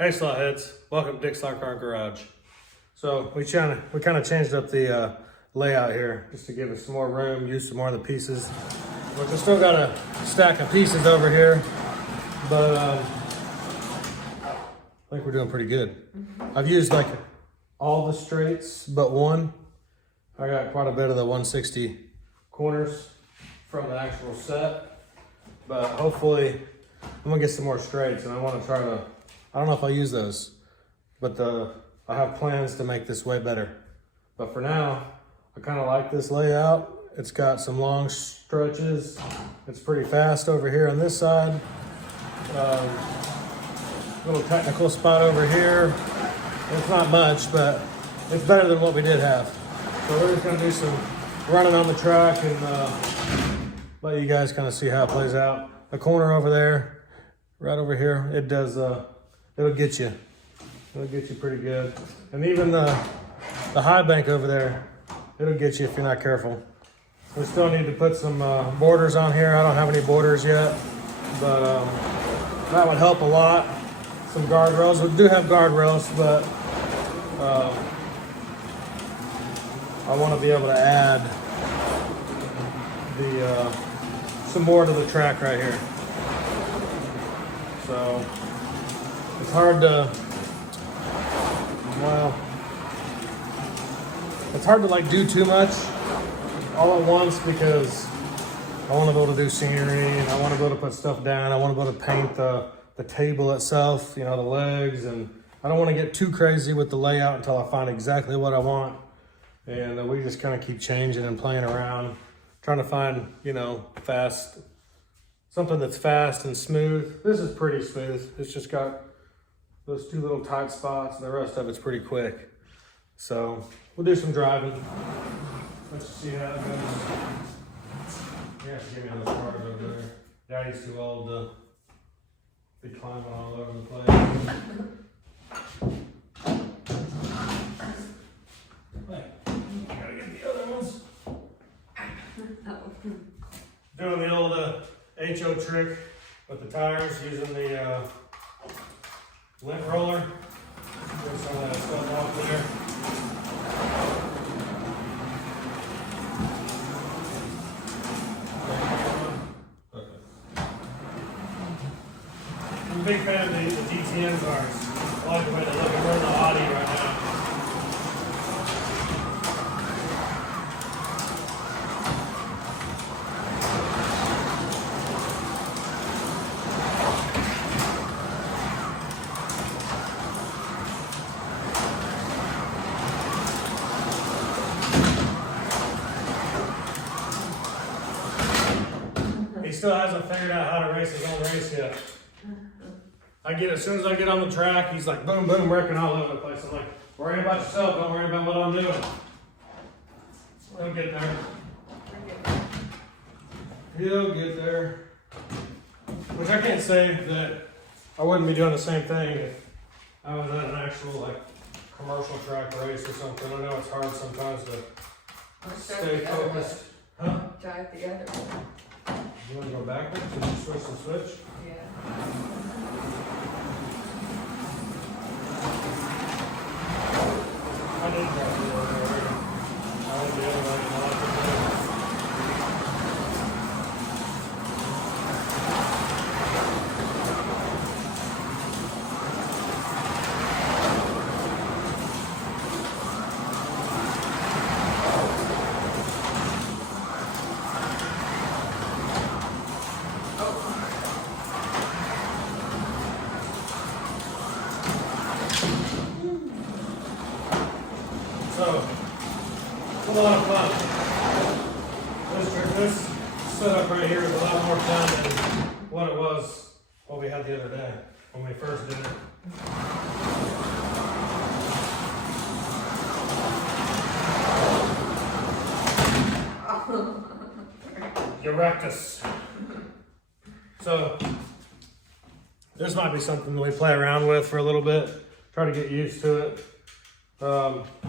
Hey Slot-heads, welcome to Dick's Slot Car Garage. So we kind of changed up the layout here just to give us some more room, use some more of the pieces. But we still got a stack of pieces over here, but I think we're doing pretty good. I've used like all the straights but one. I got quite a bit of the 160 corners from the actual set, but hopefully I'm gonna get some more straights, and I want to try to, I don't know if I'll use those, but I have plans to make this way better. But for now, I kind of like this layout. It's got some long stretches. It's pretty fast over here on this side. Little technical spot over here. It's not much, but it's better than what we did have. So we're just gonna do some running on the track and let you guys kind of see how it plays out. The corner over there, right over here, it does, it'll get you. It'll get you pretty good. And even the high bank over there, it'll get you if you're not careful. We still need to put some borders on here. I don't have any borders yet, but that would help a lot. Some guardrails. We do have guardrails, but I want to be able to add some more to the track right here. So it's hard to, well, it's hard to like do too much all at once because I want to be able to do scenery and I want to be able to put stuff down. I want to be able to paint the table itself, you know, the legs, and I don't want to get too crazy with the layout until I find exactly what I want. And we just kind of keep changing and playing around, trying to find, you know, something that's fast and smooth. This is pretty smooth. It's just got those two little tight spots and the rest of it's pretty quick. So we'll do some driving. Let's see how it goes. You have to give me those cars over there. Daddy's too old to be climbing all over the place. Hey, I gotta get the other ones. Doing the old HO trick with the tires, using the lint roller. Get some of that stuff off there. I'm a big fan of the DTM cars. I like the way they look. We're in the Audi right now. He still hasn't figured out how to race his own race yet. As soon as I get on the track, he's like, boom, boom, wrecking all over the place. I'm like, worry about yourself, don't worry about what I'm doing. He'll get there. He'll get there. Which I can't say that I wouldn't be doing the same thing if I was at an actual like commercial track race or something. I know it's hard sometimes to stay focused. Huh? Drive the other one. You want to go backwards? Did you switch and switch? Yeah. I did drive the other way. I went the other way and I like it better. So, it's a lot of fun. This setup right here is a lot more fun than what it was, what we had the other day when we first did it. You wrecked us. So, this might be something that we play around with for a little bit, try to get used to it.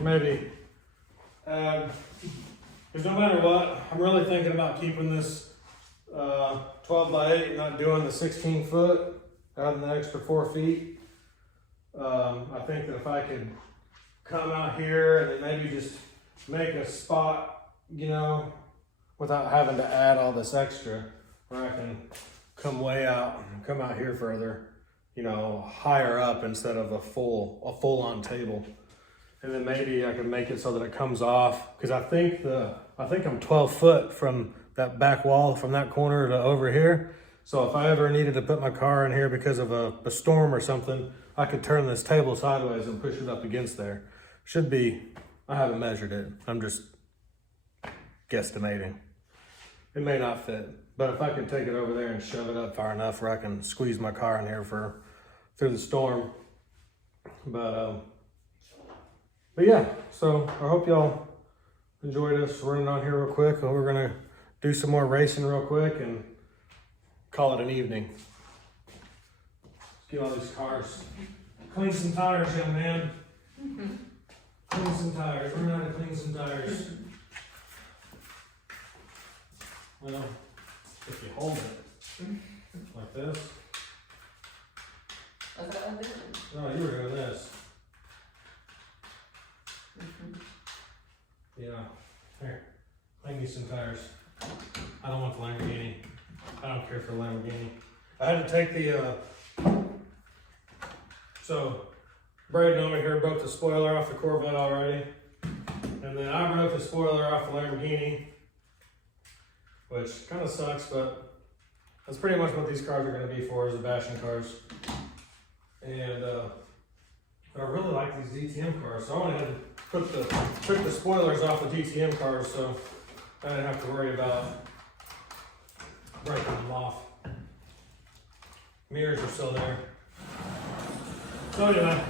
Maybe. Because no matter what, I'm really thinking about keeping this 12 by 8, not doing the 16 foot, adding the extra 4 feet. I think that if I could come out here and then maybe just make a spot, you know, without having to add all this extra, where I can come way out and come out here further, you know, higher up instead of a full on table. And then maybe I can make it so that it comes off, because I think I'm 12 foot from that back wall, from that corner to over here. So if I ever needed to put my car in here because of a storm or something, I could turn this table sideways and push it up against there. Should be, I haven't measured it. I'm just guesstimating. It may not fit, but if I can take it over there and shove it up far enough where I can squeeze my car in here through the storm. But yeah, so I hope y'all enjoyed us running on here real quick. We're gonna do some more racing real quick and call it an evening. Let's get all these cars. Clean some tires, young man. Clean some tires. Learn how to clean some tires. Well, if you hold it like this. That's what I'm doing. No, you were doing this. Yeah. Here, clean me some tires. I don't want the Lamborghini. I don't care for the Lamborghini. I had to take the, so Braden over here broke the spoiler off the Corvette already. And then I broke the spoiler off the Lamborghini, which kind of sucks, but that's pretty much what these cars are going to be for, is the bashing cars. And but I really like these DTM cars, so I went ahead and took the spoilers off the DTM cars, so I didn't have to worry about breaking them off. Mirrors are still there. So anyway.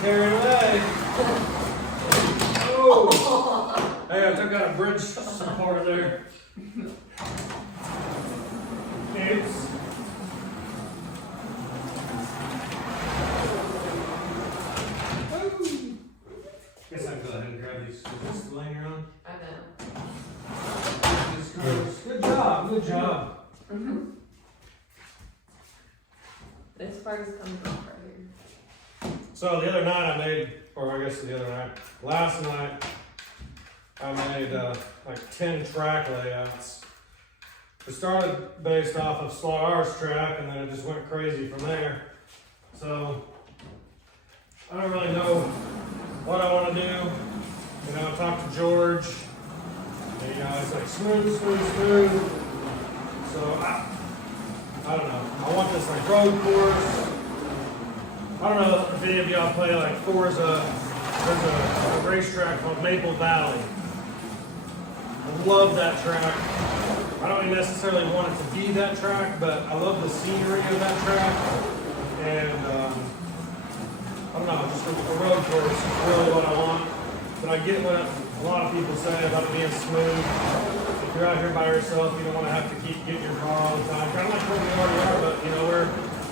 Carried away. Oh! Hey, I took out a bridge support there. Oops. Guess I can go ahead and grab these. Is this the lane you're on? I know. Good job, good job. This part is coming off right here. So the other night I made, or I guess the other night, last night, I made like 10 track layouts. It started based off of Slot R's track, and then it just went crazy from there. So I don't really know what I want to do. You know, I talked to George, and you know, it's like smooth. So I don't know. I want this like road course. I don't know if any of y'all play like Forza. There's a racetrack called Maple Valley. I love that track. I don't necessarily want it to be that track, but I love the scenery of that track. And I don't know, just a road course is really what I want. But I get what a lot of people say about it being smooth. If you're out here by yourself, you don't want to have to keep getting your car all the time. Kind of like what we already are, but you know,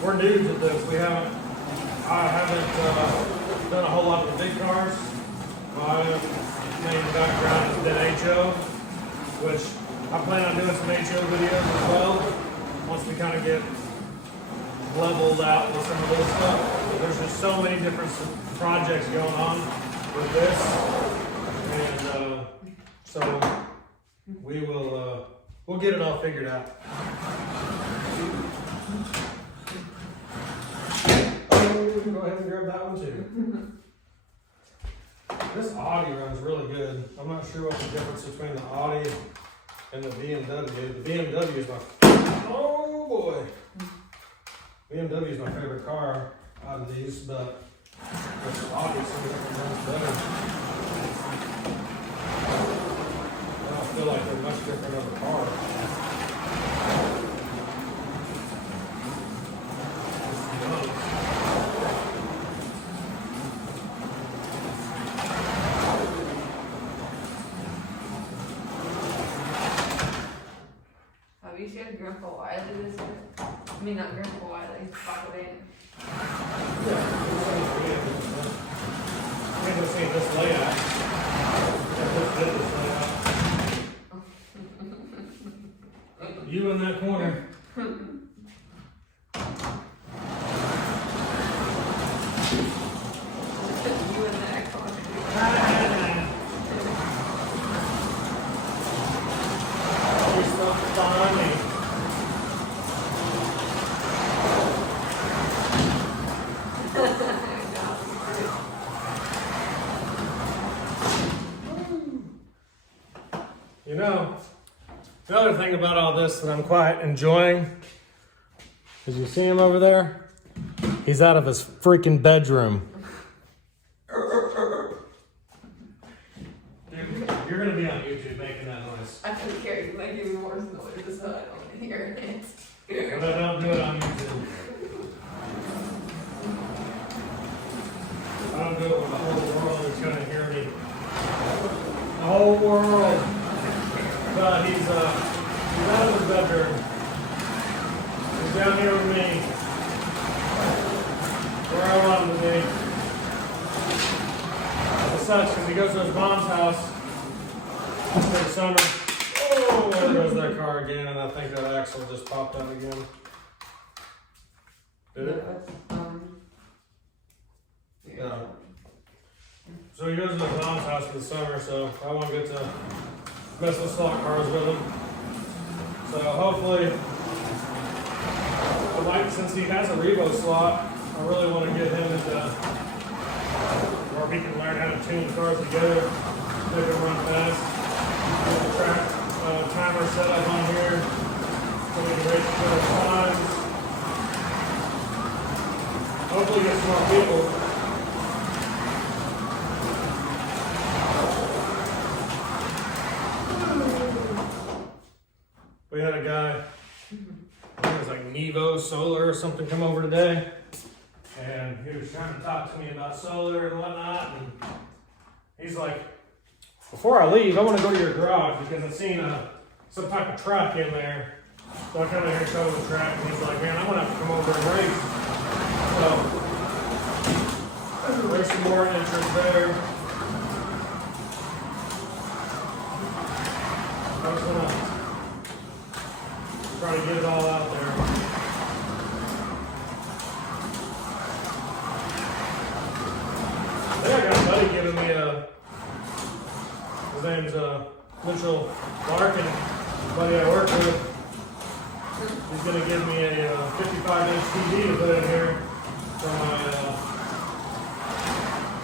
we're dudes at this. I haven't done a whole lot with big cars. My main background has been HO, which I plan on doing some HO videos as well, once we kind of get leveled out with some of this stuff. But there's just so many different projects going on with this, and so we'll get it all figured out. Go ahead and grab that one too. This Audi runs really good. I'm not sure what the difference between the Audi and the BMW. The BMW is oh boy. BMW is my favorite car out of these, but the Audi runs better. I don't feel like they're much different of a car. this way. I mean, not Grandpa Wiley, Papa Dan. I've never seen this layout. This layout. You in that corner. You in that corner. Always stuff behind me. You know, the other thing about all this that I'm quite enjoying is you see him over there? He's out of his freaking bedroom. Dude, you're gonna be on YouTube making that noise. I couldn't care. You might give me more noise, so I don't hear it. But I don't do it on YouTube. I don't do it when the whole world is gonna hear me. The whole world. But he's out of his bedroom. He's down here with me. Where I want him to be. It sucks because he goes to his mom's house for the summer. Oh, there goes that car again, and I think that axle just popped out again. Did it? No. So he goes to his mom's house for the summer, so I won't get to mess with slot cars with him. So hopefully, since he has a Revo slot, I really want to get him into where we can learn how to tune cars together, make them run fast, get the track timer set up on here, so we can race better times. Hopefully get some more people. We had a guy, I think it was like Nevo Solar or something, come over today, and he was trying to talk to me about solar and whatnot, and he's like, before I leave, I want to go to your garage because I've seen some type of track in there. So I come in here and show him the track, and he's like, man, I'm going to have to come over and race. So there's some more interest there. I was going to try to get it all out there. I think I got a buddy giving me his name's Mitchell Larkin, buddy I work with. He's going to give me a 55-inch TV to put in here for my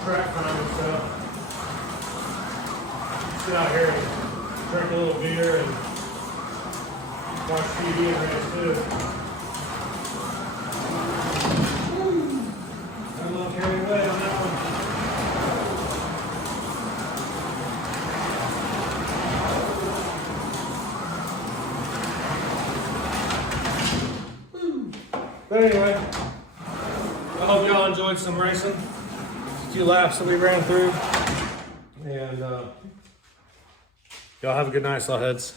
track time and stuff. Sit out here and drink a little beer and watch TV and race too. Got a little carried away on that one. But anyway, I hope y'all enjoyed some racing. A few laps that we ran through. And y'all have a good night, Slawheads.